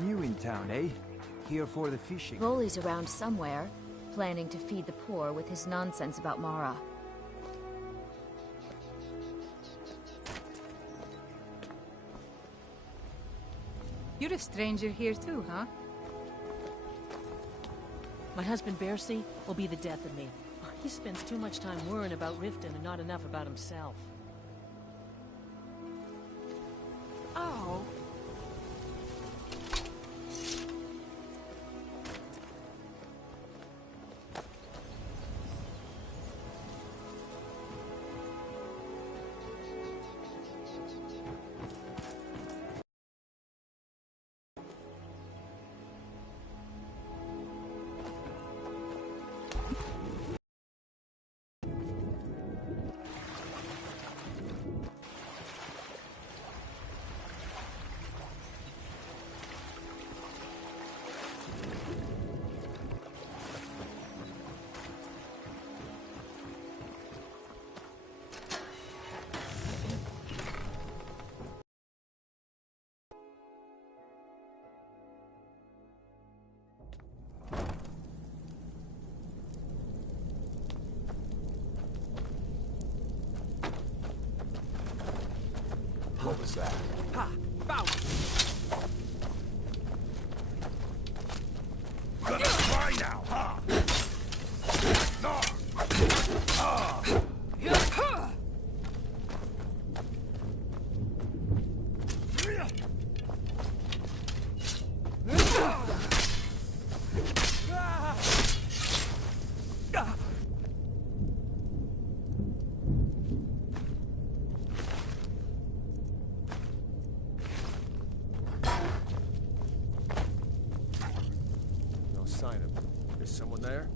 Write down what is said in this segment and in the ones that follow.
New in town, eh? Here for the fishing. Voley's around somewhere, planning to feed the poor with his nonsense about Mara. You're a stranger here too, huh? My husband Bercy will be the death of me. He spends too much time worrying about Riften and not enough about himself. Oh. What was that? Ha! Bounce! Gonna try now, huh? No! No sign of him. Is someone there?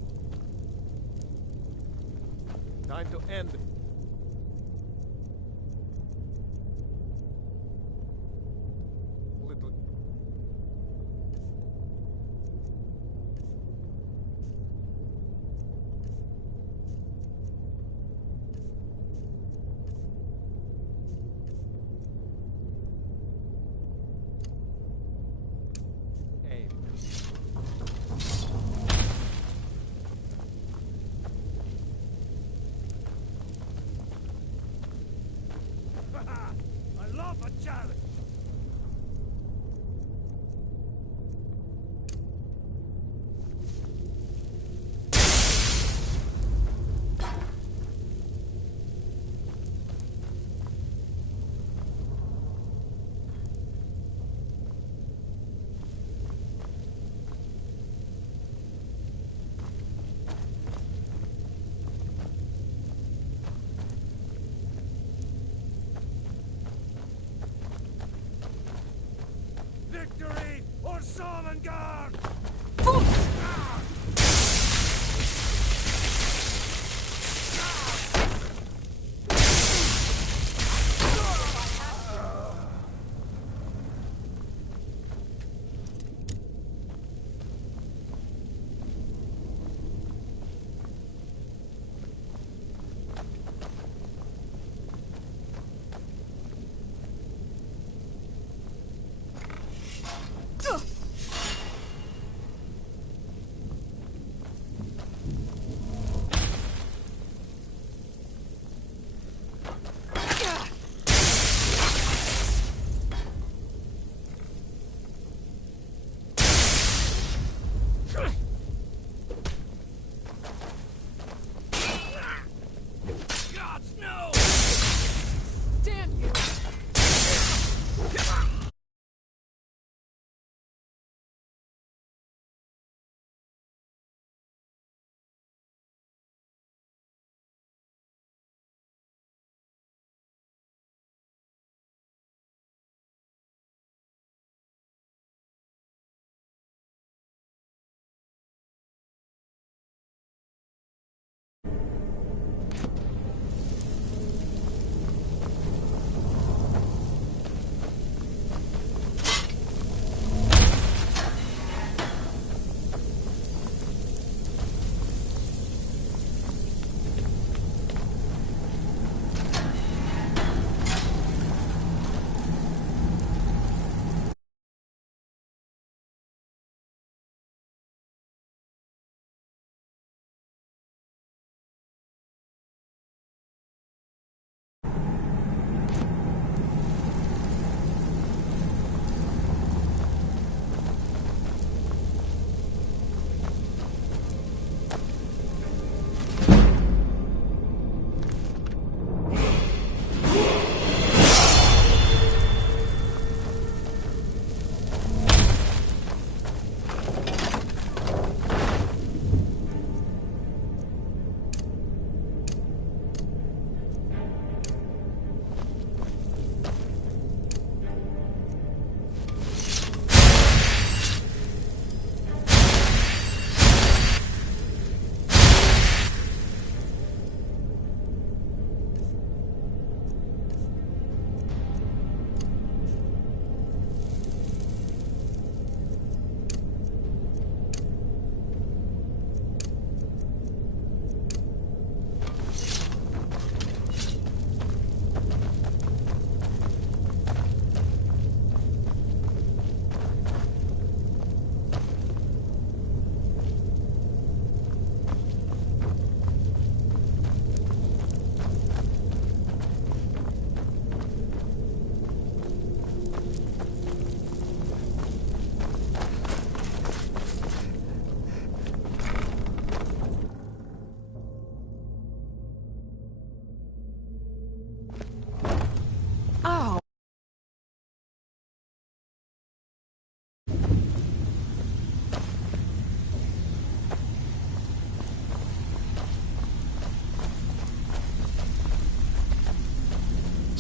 Time to end. Little. Aim. I love a challenge. Victory or Sovngarde!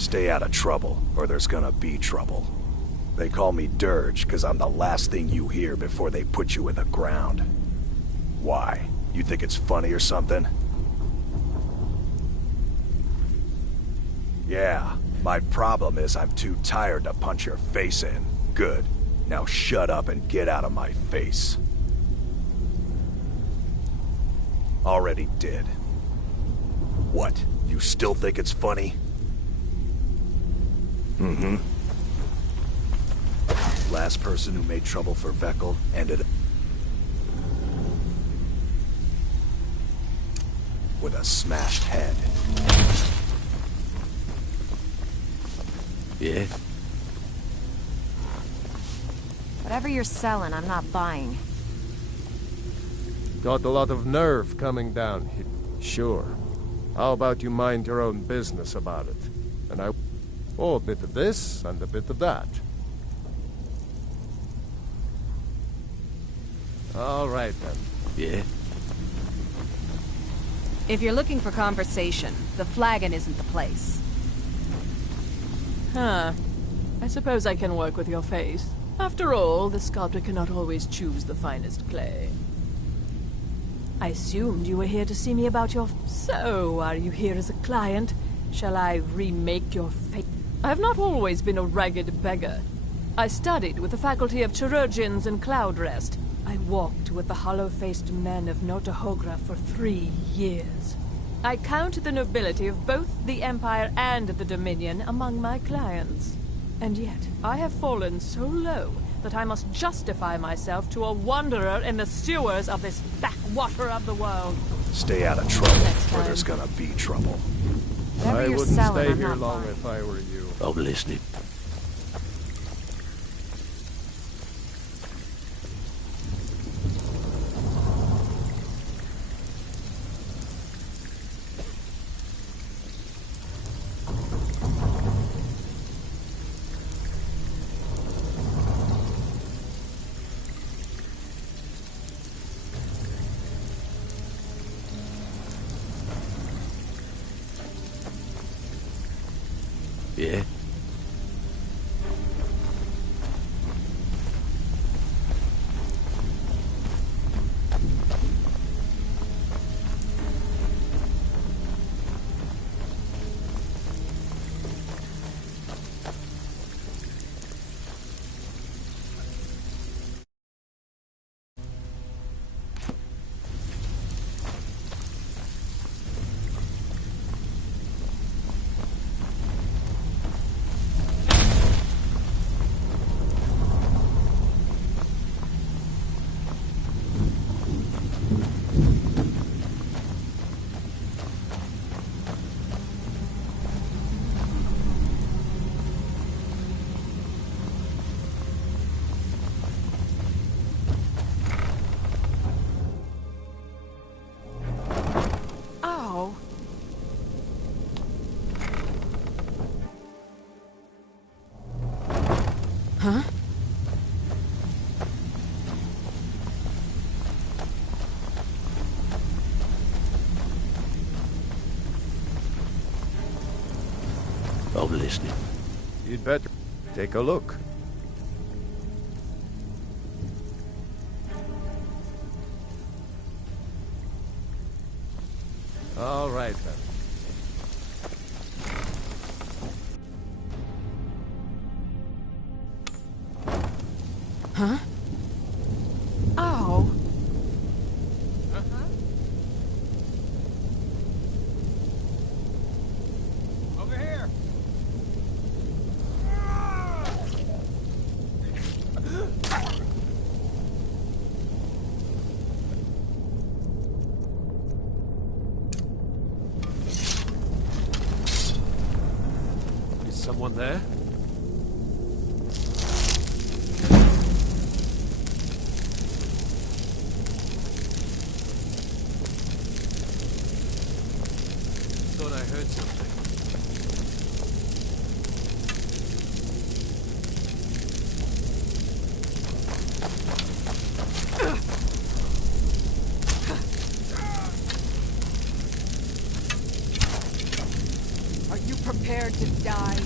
Stay out of trouble, or there's gonna be trouble. They call me Dirge because I'm the last thing you hear before they put you in the ground. Why? You think it's funny or something? Yeah, my problem is I'm too tired to punch your face in. Good. Now shut up and get out of my face. Already did. What? You still think it's funny? Mm-hmm. Last person who made trouble for Veckel ended up with a smashed head. Yeah? Whatever you're selling, I'm not buying. Got a lot of nerve coming down here. Sure. How about you mind your own business about it? And I... Oh, a bit of this and a bit of that. All right, then. Yeah? If you're looking for conversation, the flagon isn't the place. Huh. I suppose I can work with your face. After all, the sculptor cannot always choose the finest clay. I assumed you were here to see me about your... So, are you here as a client? Shall I remake your face? I have not always been a ragged beggar. I studied with the faculty of chirurgeons and cloud rest. I walked with the hollow-faced men of Notahogra for 3 years. I count the nobility of both the Empire and the Dominion among my clients. And yet, I have fallen so low that I must justify myself to a wanderer in the sewers of this backwater of the world. Stay out of trouble, or there's gonna be trouble. Whatever I you're wouldn't selling, stay I'm here not long buying. if I were you. I'm listening. Yeah? Ow! Huh? I'm listening. You'd better take a look. All right, then. Huh? Ow! Over here. Is someone there? Thought I heard something. Are you prepared to die?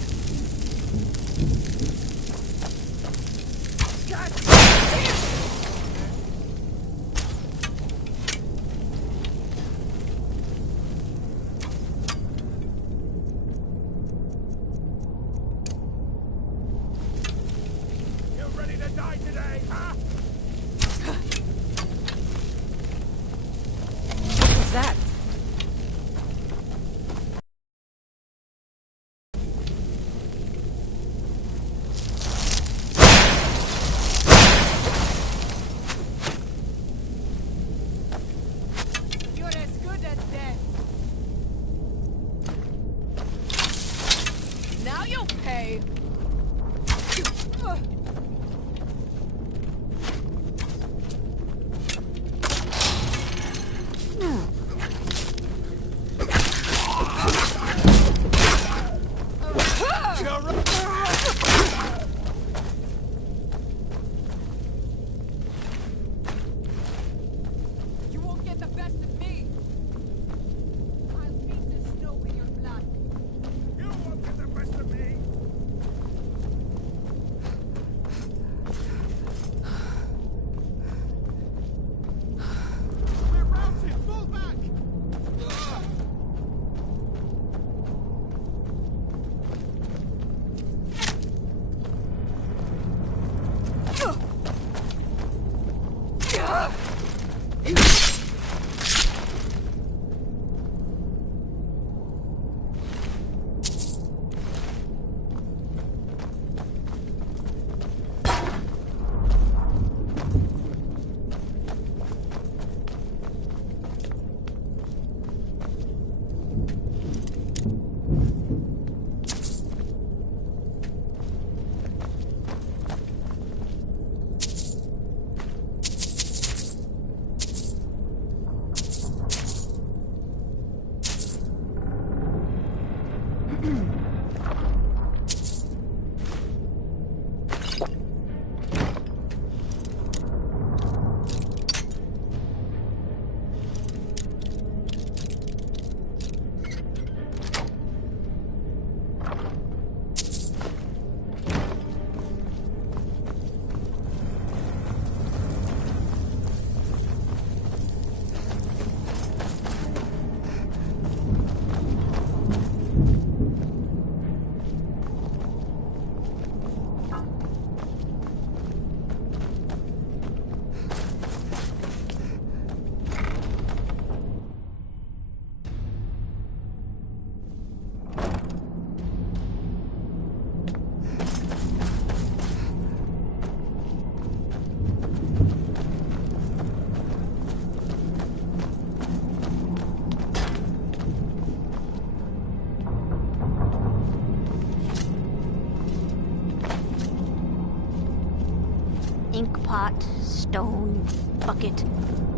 Inkpot, stone, bucket,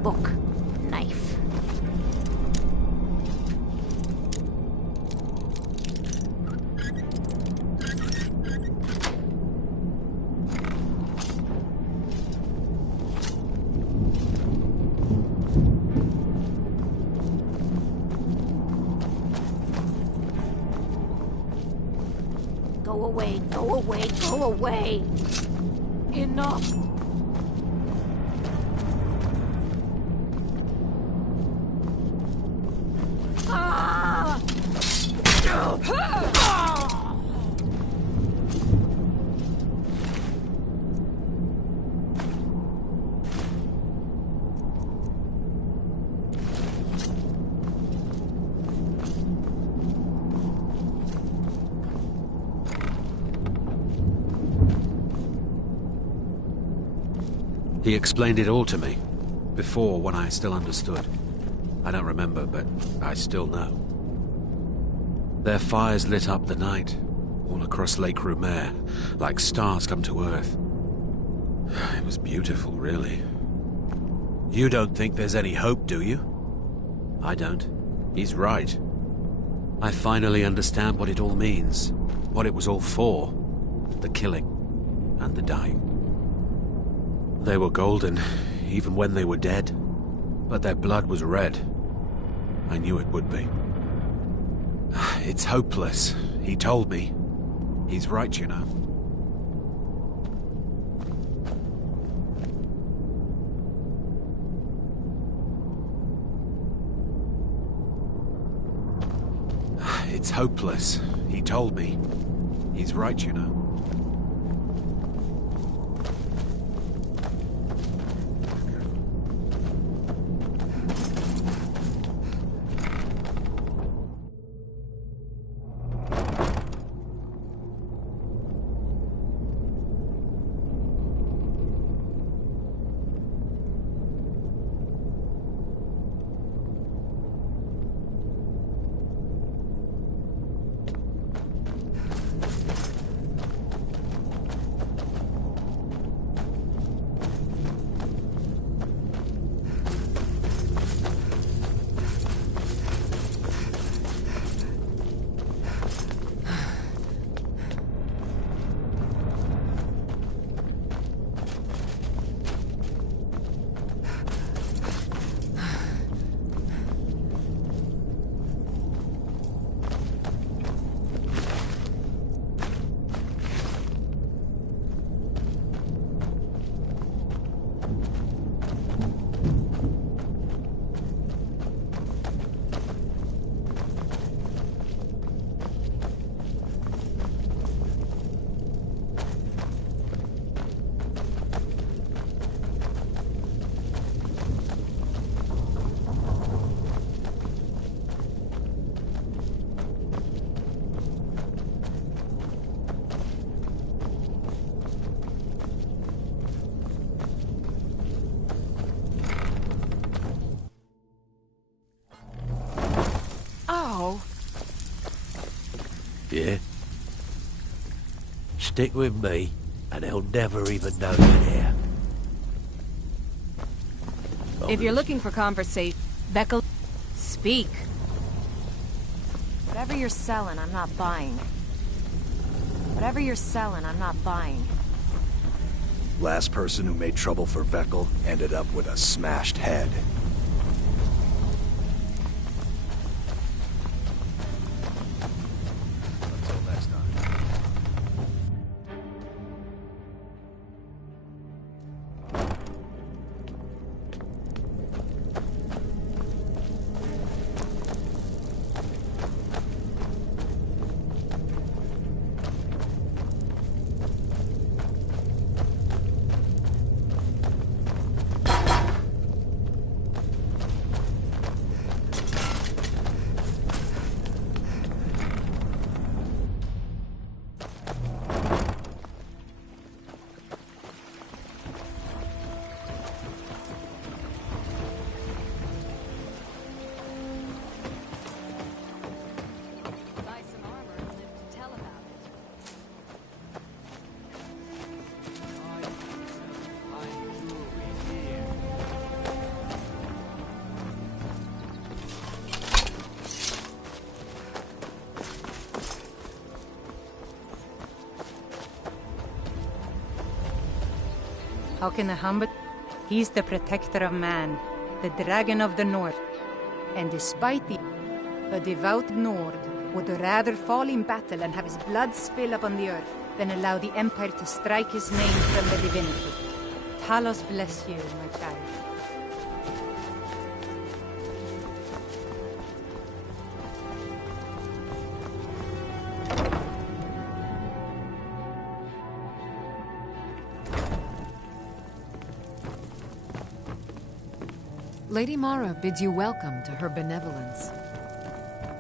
book, knife. Go away, go away, go away! Enough! He explained it all to me. Before, when I still understood. I don't remember, but I still know. Their fires lit up the night, all across Lake Rumer, like stars come to Earth. It was beautiful, really. You don't think there's any hope, do you? I don't. He's right. I finally understand what it all means, what it was all for. The killing and the dying. They were golden, even when they were dead. But their blood was red. I knew it would be. It's hopeless, he told me. He's right, you know. It's hopeless. He told me. He's right, you know. Yeah? Stick with me, and they'll never even know you're there. If you're looking for conversation, Beckel, speak. Whatever you're selling, I'm not buying. Whatever you're selling, I'm not buying. Last person who made trouble for Veckel ended up with a smashed head. Until next time. Buy some armor and live to tell about it. How can the Humble? He's the protector of man, the dragon of the north. And despite a devout Nord would rather fall in battle and have his blood spill upon the earth than allow the Empire to strike his name from the divinity. Talos bless you, my child. Lady Mara bids you welcome to her benevolence.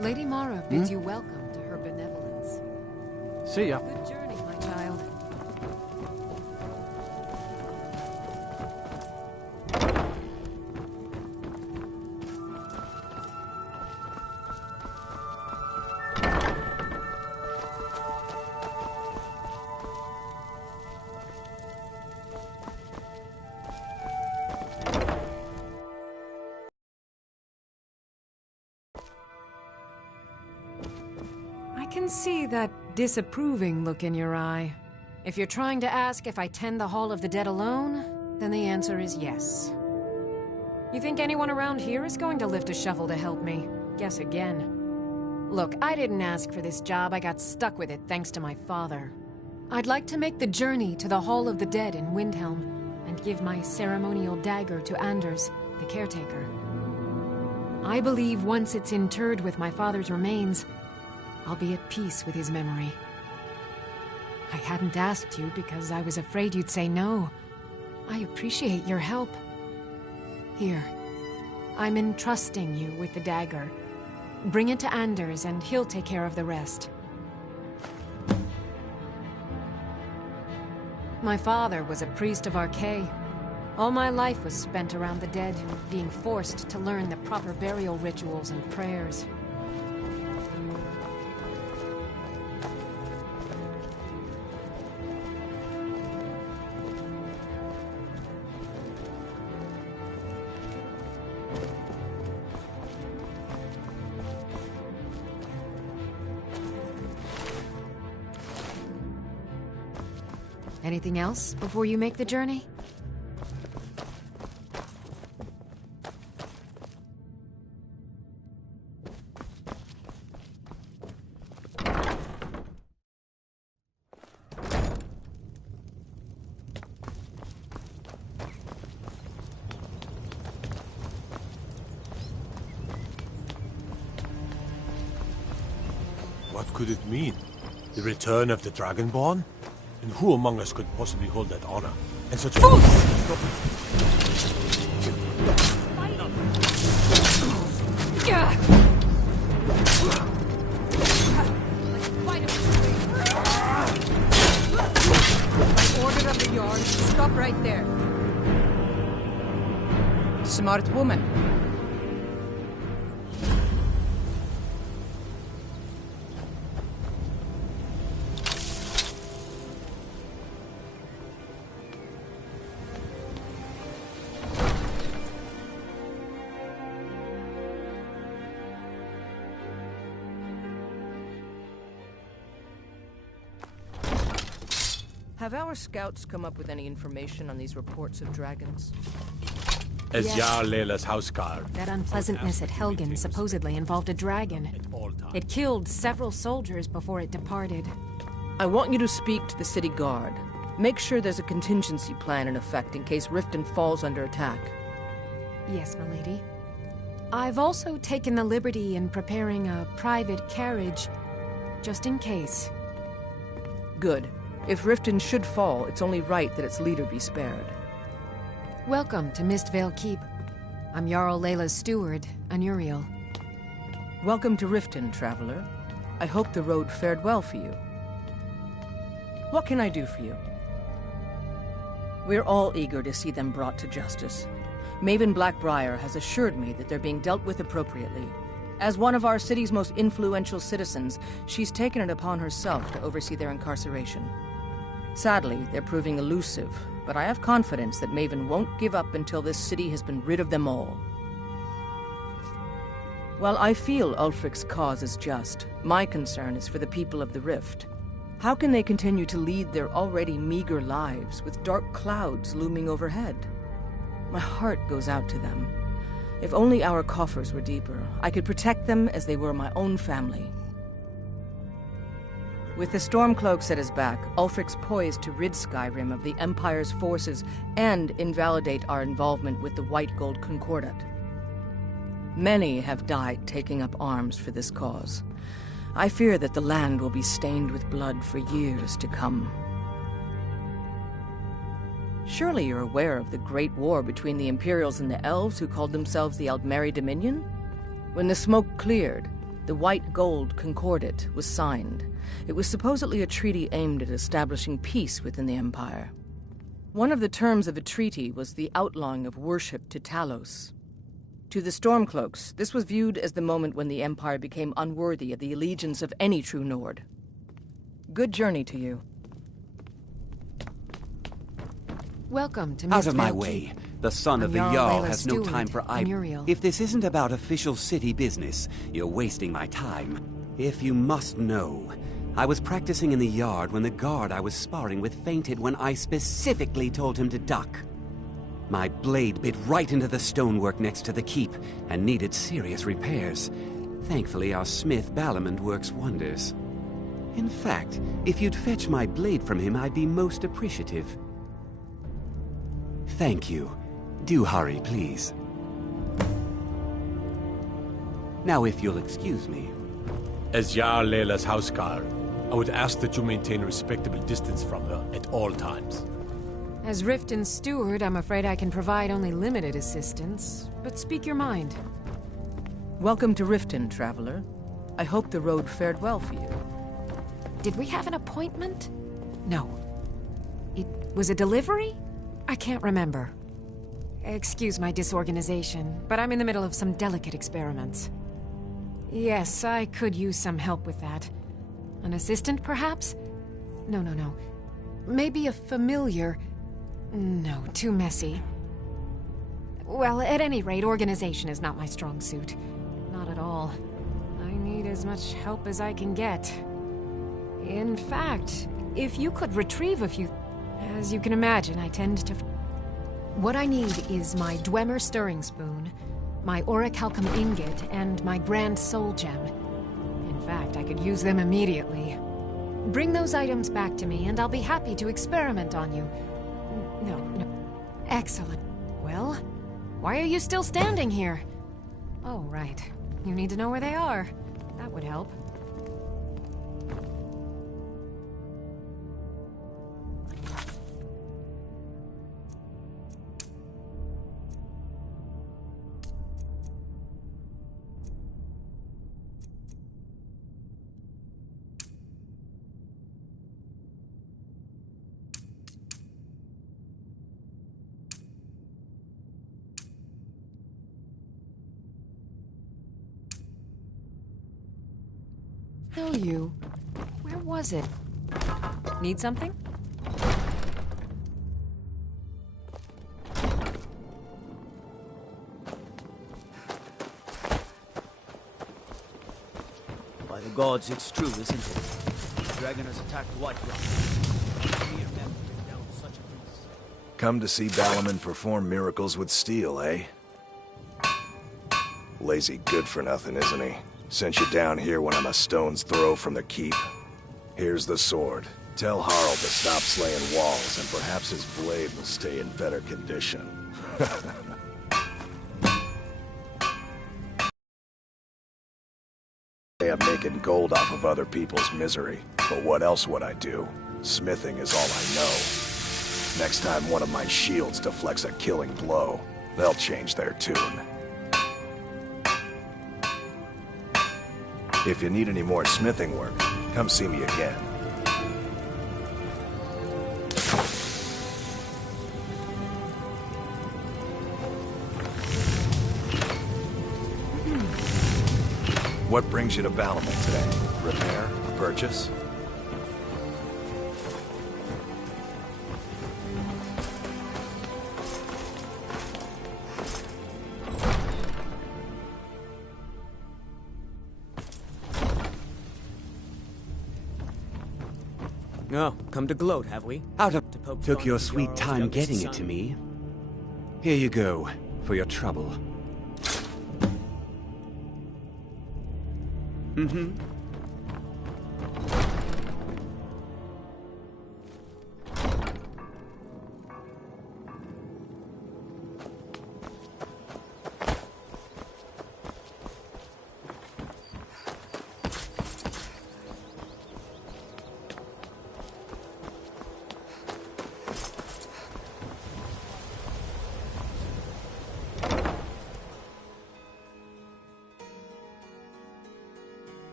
Lady Mara bids you welcome to her benevolence. See ya. Good journey, my child. I can see that disapproving look in your eye. If you're trying to ask if I tend the Hall of the Dead alone, then the answer is yes. You think anyone around here is going to lift a shovel to help me? Guess again. Look, I didn't ask for this job, I got stuck with it thanks to my father. I'd like to make the journey to the Hall of the Dead in Windhelm, and give my ceremonial dagger to Anders, the caretaker. I believe once it's interred with my father's remains, I'll be at peace with his memory. I hadn't asked you because I was afraid you'd say no. I appreciate your help. Here, I'm entrusting you with the dagger. Bring it to Anders and he'll take care of the rest. My father was a priest of Archay. All my life was spent around the dead, being forced to learn the proper burial rituals and prayers. Anything else before you make the journey? What could it mean? The return of the Dragonborn? And who among us could possibly hold that honor? And such a... Order of the Yard, stop right there. Smart woman. Have our scouts come up with any information on these reports of dragons? As Yes. Jarl Leila's houseguard. That unpleasantness at Helgen supposedly involved a dragon. It killed several soldiers before it departed. I want you to speak to the city guard. Make sure there's a contingency plan in effect in case Riften falls under attack. Yes, milady. I've also taken the liberty in preparing a private carriage, just in case. Good. If Riften should fall, it's only right that its leader be spared. Welcome to Mistvale Keep. I'm Jarl Leila's steward, Anuriel. Welcome to Riften, traveler. I hope the road fared well for you. What can I do for you? We're all eager to see them brought to justice. Maven Blackbriar has assured me that they're being dealt with appropriately. As one of our city's most influential citizens, she's taken it upon herself to oversee their incarceration. Sadly, they're proving elusive, but I have confidence that Maven won't give up until this city has been rid of them all. While I feel Ulfric's cause is just, my concern is for the people of the Rift. How can they continue to lead their already meager lives with dark clouds looming overhead? My heart goes out to them. If only our coffers were deeper, I could protect them as they were my own family. With the Stormcloaks at his back, Ulfric's poised to rid Skyrim of the Empire's forces and invalidate our involvement with the White Gold Concordat. Many have died taking up arms for this cause. I fear that the land will be stained with blood for years to come. Surely you're aware of the Great War between the Imperials and the Elves who called themselves the Aldmeri Dominion? When the smoke cleared, the White Gold Concordat was signed. It was supposedly a treaty aimed at establishing peace within the Empire. One of the terms of the treaty was the outlawing of worship to Talos. To the Stormcloaks, this was viewed as the moment when the Empire became unworthy of the allegiance of any true Nord. Good journey to you. Welcome to Mistvale Out of my Keep. way. The son of I'm the Jarl Jarl Leila's has no steward, time for Anuriel. If this isn't about official city business, you're wasting my time. If you must know, I was practicing in the yard when the guard I was sparring with fainted when I specifically told him to duck. My blade bit right into the stonework next to the keep and needed serious repairs. Thankfully, our smith Balamond works wonders. In fact, if you'd fetch my blade from him, I'd be most appreciative. Thank you. Do hurry, please. Now, if you'll excuse me. As Jarl Layla's houseguard, I would ask that you maintain a respectable distance from her at all times. As Riften's steward, I'm afraid I can provide only limited assistance, but speak your mind. Welcome to Riften, traveler. I hope the road fared well for you. Did we have an appointment? No. It was a delivery? I can't remember. Excuse my disorganization, but I'm in the middle of some delicate experiments. Yes, I could use some help with that. An assistant, perhaps? No. Maybe a familiar. No, too messy. Well, at any rate, organization is not my strong suit. Not at all. I need as much help as I can get. In fact, if you could retrieve a few... As you can imagine, I tend to... What I need is my Dwemer stirring spoon, my orichalcum ingot, and my Grand Soul Gem. In fact, I could use them immediately. Bring those items back to me, and I'll be happy to experiment on you. No. Excellent. Well, why are you still standing here? Oh, right. You need to know where they are. That would help. Know you. Where was it? Need something? By the gods, it's true, isn't it? The dragon has attacked Whiterun. We have never been down such a beast. Come to see Balaman perform miracles with steel, eh? Lazy good-for-nothing, isn't he? Sent you down here when I'm a stone's throw from the keep. Here's the sword. Tell Harald to stop slaying walls, and perhaps his blade will stay in better condition. I'm making gold off of other people's misery, but what else would I do? Smithing is all I know. Next time one of my shields deflects a killing blow, they'll change their tune. If you need any more smithing work, come see me again. What brings you to Balaman today? Repair? Purchase? Oh, come to gloat, have we? Took your sweet time getting it to me. Here you go, for your trouble.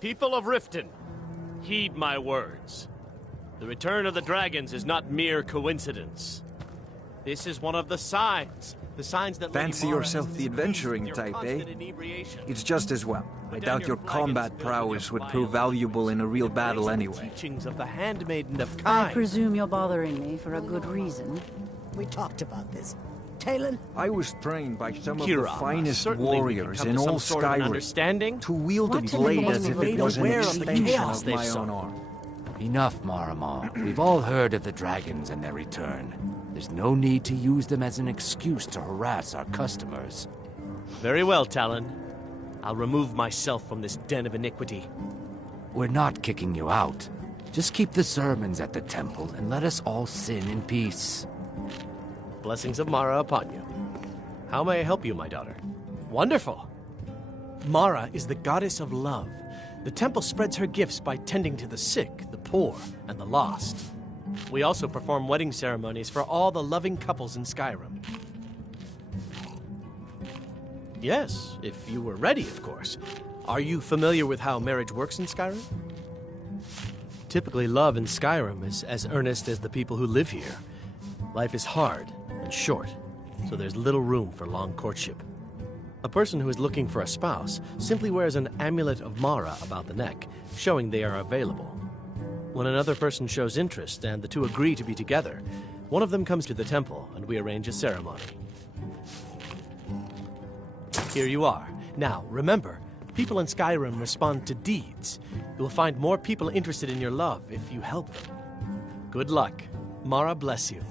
People of Riften, heed my words. The return of the dragons is not mere coincidence. This is one of the signs that Fancy yourself the adventuring type, eh? It's just as well. I doubt your combat prowess would prove valuable in a real battle anyway. Teachings of the Handmaiden of I Kind. presume you're bothering me for a good reason. We talked about this. Talon? I was trained by some of the Kira, finest certainly we can warriors come in to some all sort of an Skyrim understanding. to wield a What in the blade name as of if it the was an aware of the extension chaos of they've my sown? own arm. Enough, Maramar. We've all heard of the dragons and their return. There's no need to use them as an excuse to harass our customers. Very well, Talon. I'll remove myself from this den of iniquity. We're not kicking you out. Just keep the sermons at the temple and let us all sin in peace. Blessings of Mara upon you. How may I help you, my daughter? Wonderful. Mara is the goddess of love. The temple spreads her gifts by tending to the sick, the poor, and the lost. We also perform wedding ceremonies for all the loving couples in Skyrim. Yes, if you were ready, of course. Are you familiar with how marriage works in Skyrim? Typically, love in Skyrim is as earnest as the people who live here. Life is hard and short, so there's little room for long courtship. A person who is looking for a spouse simply wears an amulet of Mara about the neck, showing they are available. When another person shows interest and the two agree to be together, one of them comes to the temple and we arrange a ceremony. Here you are. Now, remember, people in Skyrim respond to deeds. You will find more people interested in your love if you help them. Good luck. Mara bless you.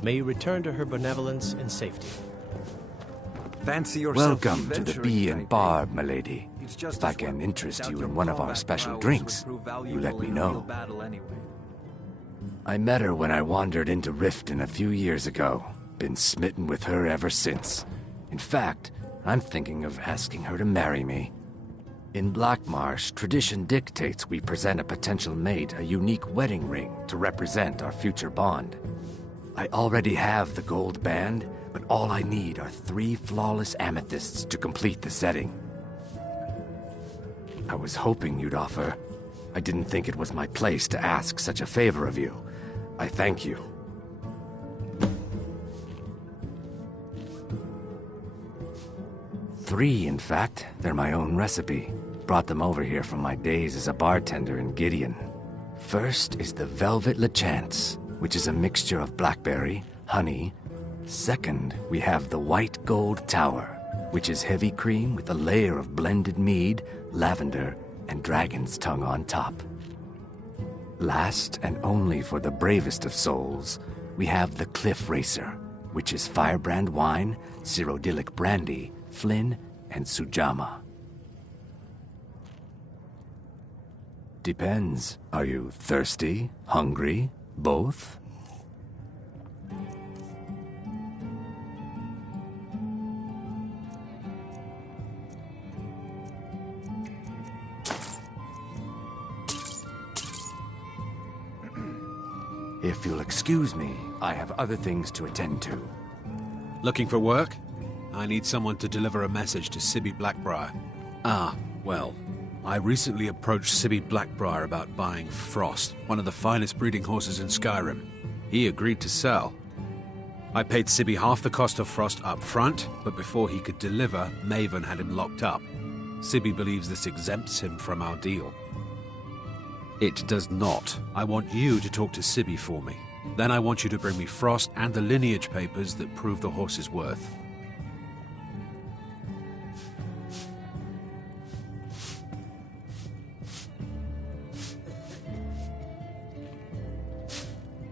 May you return to her benevolence in safety. Fancy yourself Welcome to the Bee and type, Barb, milady. It's just If I as can well. interest Doubt you your in one of our combat special prowess drinks, would prove you let valuable me in a real know. battle anyway. I met her when I wandered into Riften a few years ago. Been smitten with her ever since. In fact, I'm thinking of asking her to marry me. In Blackmarsh, tradition dictates we present a potential mate a unique wedding ring to represent our future bond. I already have the gold band, but all I need are 3 flawless amethysts to complete the setting. I was hoping you'd offer. I didn't think it was my place to ask such a favor of you. I thank you. Three, in fact. They're my own recipe. Brought them over here from my days as a bartender in Gideon. First is the Velvet Lechance, which is a mixture of blackberry, honey. Second, we have the White Gold Tower, which is heavy cream with a layer of blended mead, lavender, and dragon's tongue on top. Last, and only for the bravest of souls, we have the Cliff Racer, which is firebrand wine, Cyrodiilic brandy, Flynn, and Sujama. Depends. Are you thirsty? Hungry? Both? If you'll excuse me, I have other things to attend to. Looking for work? I need someone to deliver a message to Sibby Blackbriar. Ah, well, I recently approached Sibby Blackbriar about buying Frost, one of the finest breeding horses in Skyrim. He agreed to sell. I paid Sibby half the cost of Frost up front, but before he could deliver, Maven had him locked up. Sibby believes this exempts him from our deal. It does not. I want you to talk to Sibby for me. Then I want you to bring me Frost and the lineage papers that prove the horse's worth.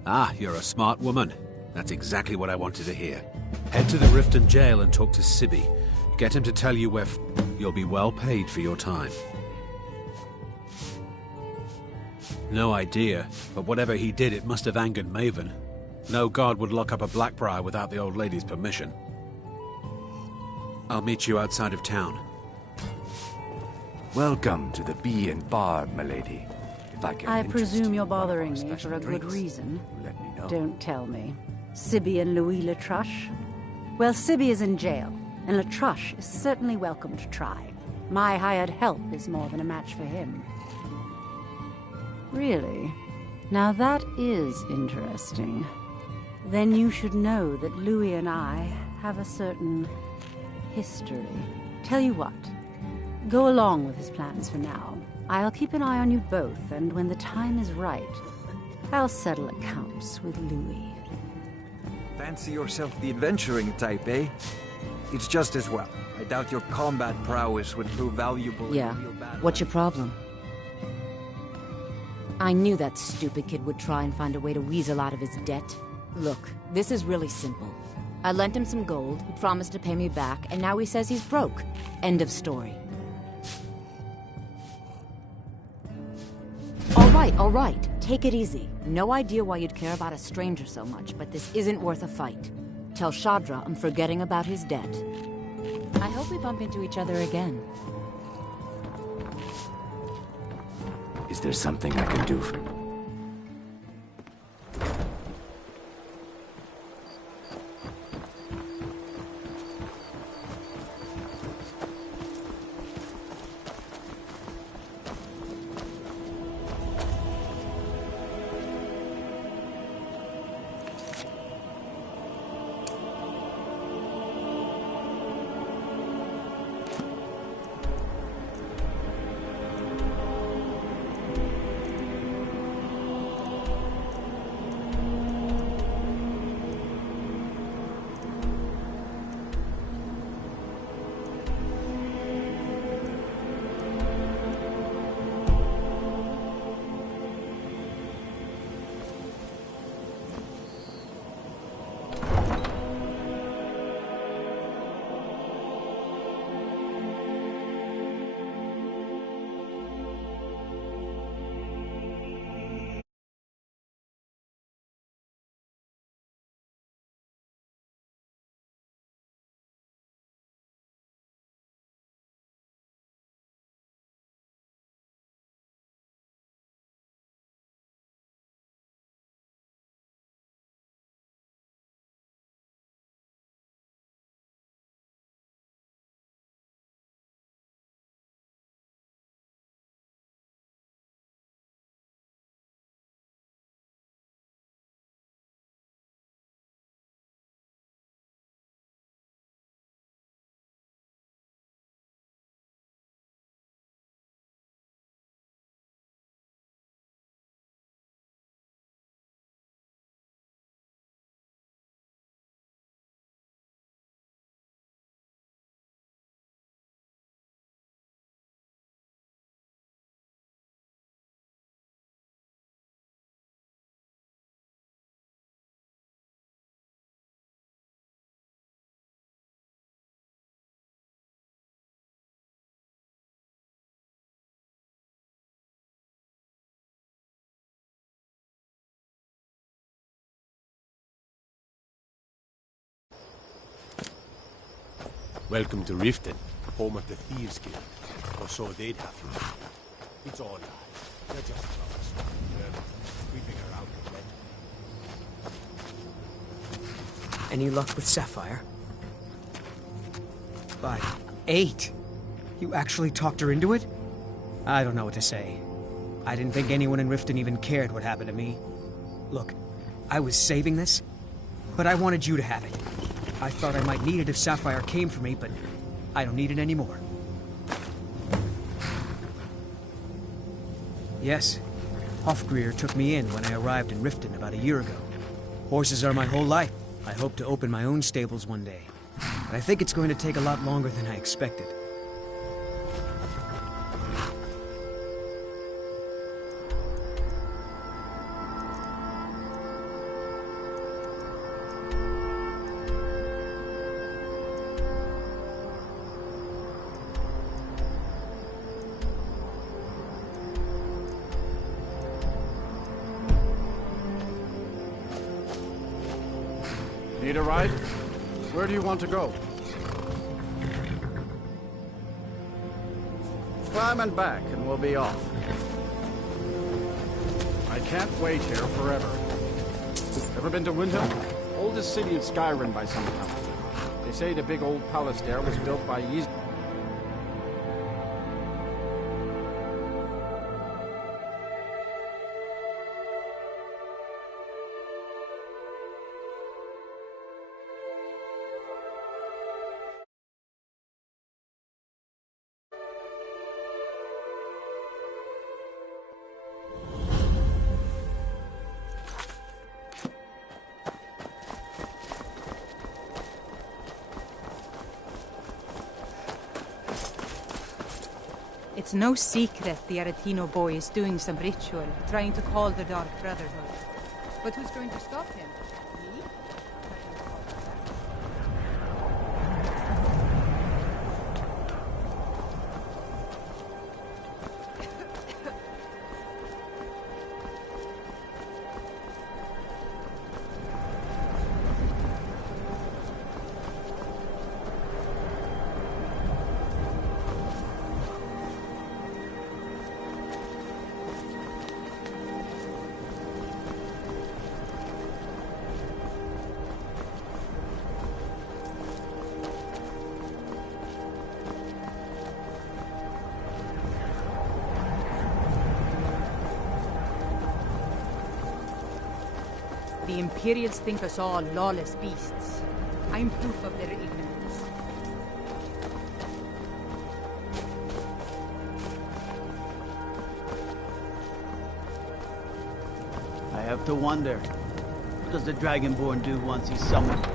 Ah, you're a smart woman. That's exactly what I wanted to hear. Head to the Riften jail and talk to Sibby. Get him to tell you where you'll be well paid for your time. No idea, but whatever he did, it must have angered Maven. No guard would lock up a Blackbriar without the old lady's permission. I'll meet you outside of town. Welcome to the Bee and Barb, milady. If I can I interest presume you you're in one of our bothering me special for a good drinks, reason. let me know. Don't tell me. Sibby and Louis Latruche? Well, Sibby is in jail, and Latruche is certainly welcome to try. My hired help is more than a match for him. Really? Now that is interesting. Then you should know that Louis and I have a certain history. Tell you what, go along with his plans for now. I'll keep an eye on you both, and when the time is right, I'll settle accounts with Louis. Fancy yourself the adventuring type, eh? It's just as well. I doubt your combat prowess would prove valuable in a Yeah. real battle. What's your problem? I knew that stupid kid would try and find a way to weasel out of his debt. Look, this is really simple. I lent him some gold, he promised to pay me back, and now he says he's broke. End of story. All right. Take it easy. No idea why you'd care about a stranger so much, but this isn't worth a fight. Tell Shadra I'm forgetting about his debt. I hope we bump into each other again. Is there something I can do for... Welcome to Riften, home of the Thieves Guild. Or so they'd have you. It's all lies. They're just clowns. They're creeping around the bed. Any luck with Sapphire? But 8? You actually talked her into it? I don't know what to say. I didn't think anyone in Riften even cared what happened to me. Look, I was saving this, but I wanted you to have it. I thought I might need it if Sapphire came for me, but I don't need it anymore. Yes, Hofgrir took me in when I arrived in Riften about a year ago. Horses are my whole life. I hope to open my own stables one day. But I think it's going to take a lot longer than I expected. Need a ride? Where do you want to go? Climb and back, and we'll be off. I can't wait here forever. Ever been to Winter? Oldest city in Skyrim by some account. They say the big old palace there was built by Ys... It's no secret the Aretino boy is doing some ritual, trying to call the Dark Brotherhood. But who's going to stop him? Me? The Imperials think us all lawless beasts. I'm proof of their ignorance. I have to wonder, what does the Dragonborn do once he's summoned?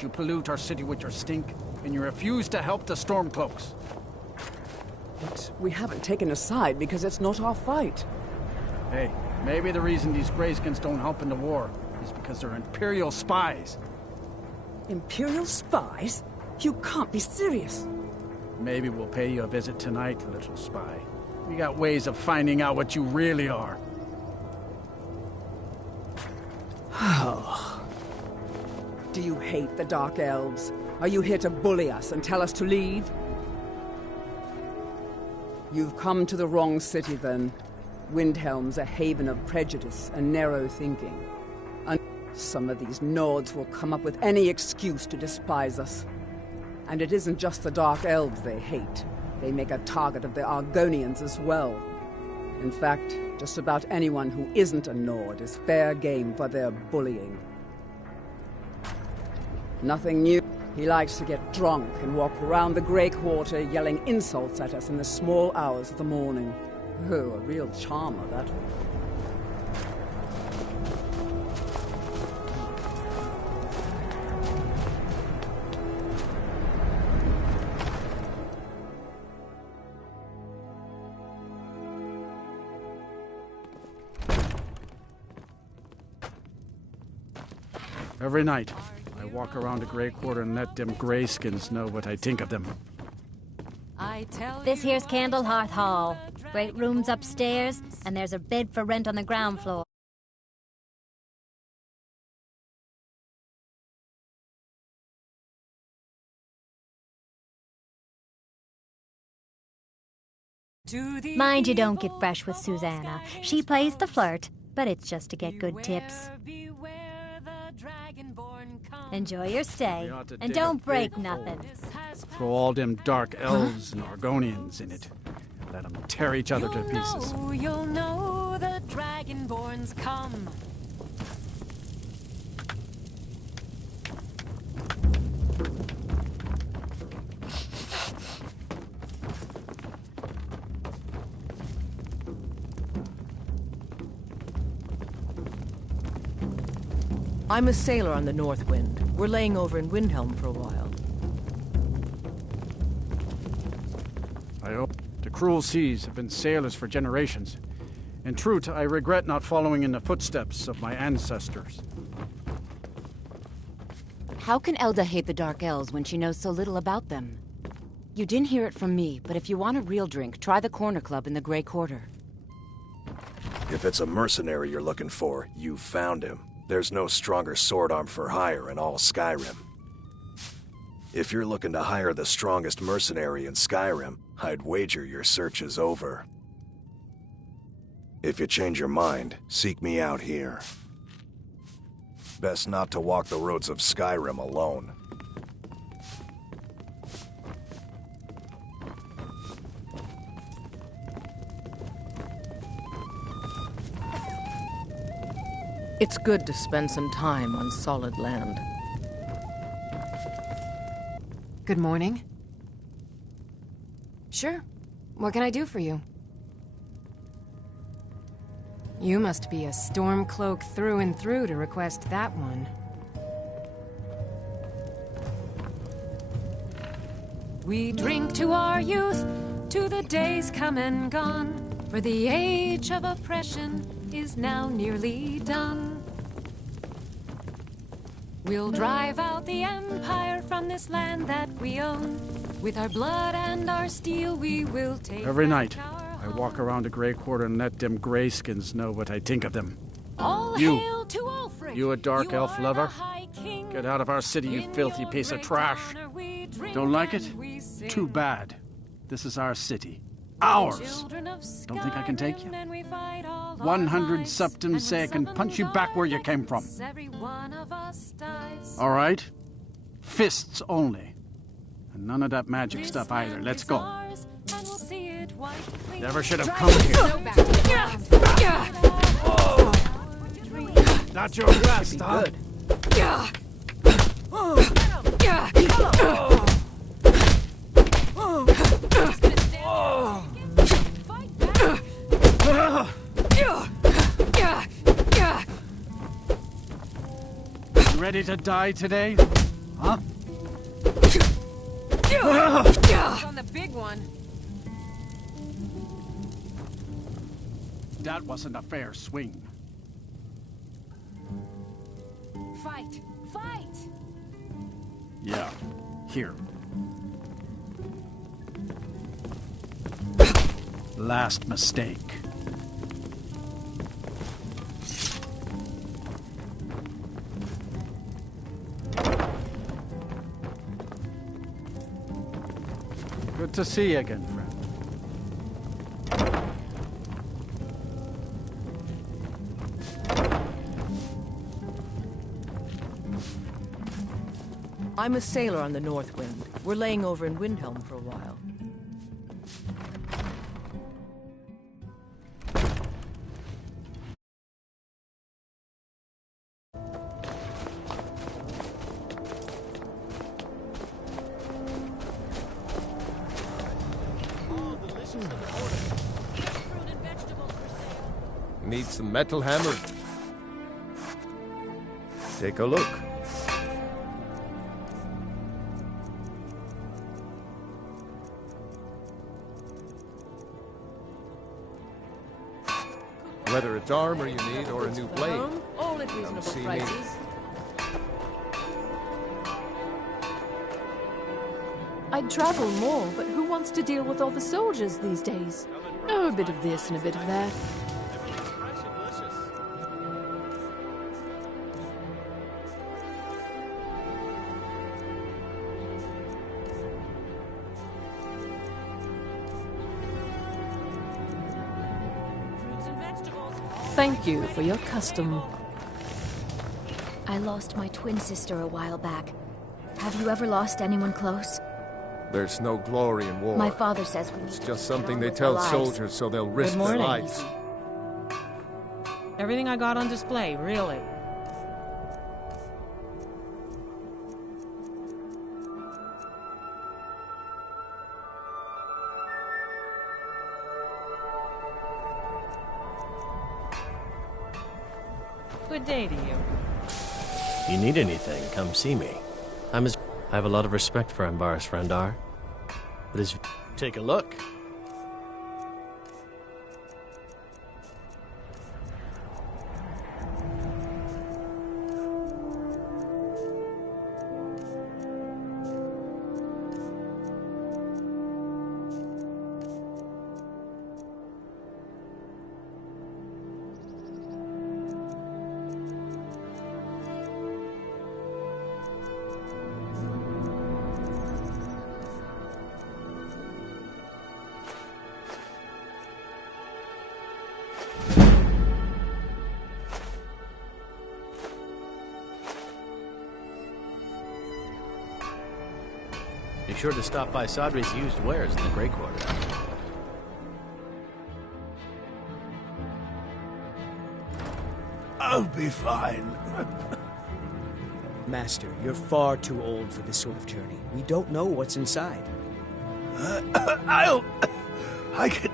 You pollute our city with your stink, and you refuse to help the Stormcloaks. But we haven't taken a side because it's not our fight. Hey, maybe the reason these Greyskins don't help in the war is because they're Imperial spies. Imperial spies? You can't be serious. Maybe we'll pay you a visit tonight, little spy. We got ways of finding out what you really are. Oh. Do you hate the Dark Elves? Are you here to bully us and tell us to leave? You've come to the wrong city, then. Windhelm's a haven of prejudice and narrow thinking. And some of these Nords will come up with any excuse to despise us. And it isn't just the Dark Elves they hate. They make a target of the Argonians as well. In fact, just about anyone who isn't a Nord is fair game for their bullying. Nothing new. He likes to get drunk and walk around the Grey Quarter yelling insults at us in the small hours of the morning. Oh, a real charmer, that one. Every night, I walk around the Grey Quarter and let them Greyskins know what I think of them. This here's Candlehearth Hall. Great rooms upstairs, and there's a bed for rent on the ground floor. Mind you don't get fresh with Susanna. She plays the flirt, but it's just to get good tips. Enjoy your stay, and don't break nothing. Throw all them Dark Elves and Argonians in it. Let them tear each other to pieces. You'll know the Dragonborn's come. I'm a sailor on the North Wind. We're laying over in Windhelm for a while. I hope the cruel seas have been sailors for generations. In truth, I regret not following in the footsteps of my ancestors. How can Elda hate the Dark Elves when she knows so little about them? You didn't hear it from me, but if you want a real drink, try the Corner Club in the Grey Quarter. If it's a mercenary you're looking for, you've found him. There's no stronger sword arm for hire in all Skyrim. If you're looking to hire the strongest mercenary in Skyrim, I'd wager your search is over. If you change your mind, seek me out here. Best not to walk the roads of Skyrim alone. It's good to spend some time on solid land. Good morning. Sure. What can I do for you? You must be a Stormcloak through and through to request that one. We drink to our youth, to the days come and gone, for the age of oppression is now nearly done. We'll drive out the Empire from this land that we own. With our blood and our steel we will take Every night, I walk around the Grey Quarter and let them Greyskins know what I think of them. All hail to Ulfric. You a Dark Elf lover? Get out of our city, you filthy piece of trash. Don't like it? Too bad. This is our city. Ours! Don't think I can take you? 100 septums say I can punch you back where you came from. All right? Fists only. And none of that magic stuff either. Let's go. Never should have come here. Not your best, huh? You ready to die today? Huh? On the big one. That wasn't a fair swing. Fight! Fight! Yeah. Here. Last mistake. Good to see you again, friend. I'm a sailor on the North Wind. We're laying over in Windhelm for a while. Need some metal hammer? Take a look. Whether it's armor you need or a new blade, All at come reasonable see me. prices. I'd travel more, but who wants to deal with all the soldiers these days? Oh, a bit of this and a bit of that. Thank you for your custom. I lost my twin sister a while back. Have you ever lost anyone close? There's no glory in war. My father says we need It's to just get something on they with tell our lives. soldiers so they'll risk their morning. lives. Everything I got on display, really. Good day to you. If you need anything, come see me. I have a lot of respect for Ambaris Frandar. But as take a look. Be sure to stop by Sadri's used wares in the Grey Quarter. I'll be fine. Master, you're far too old for this sort of journey. We don't know what's inside. I can...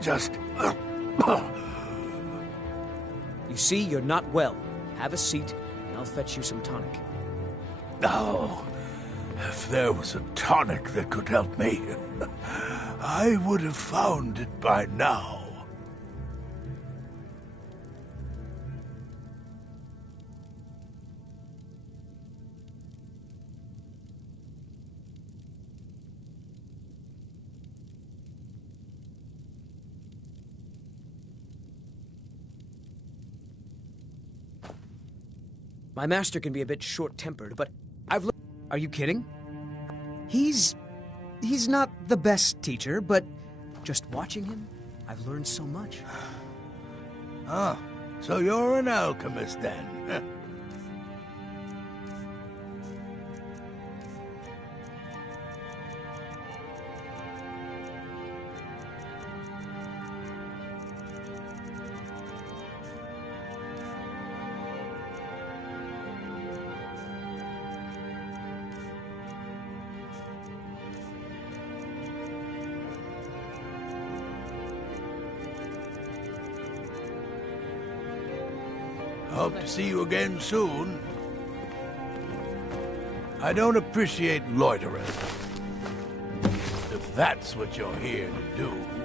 just... You see, you're not well. Have a seat, and I'll fetch you some tonic. Oh, if there was a tonic that could help me, I would have found it by now. My master can be a bit short-tempered, but Are you kidding? He's not the best teacher, but just watching him, I've learned so much. Oh, so you're an alchemist then? Hope to see you again soon. I don't appreciate loitering. If that's what you're here to do.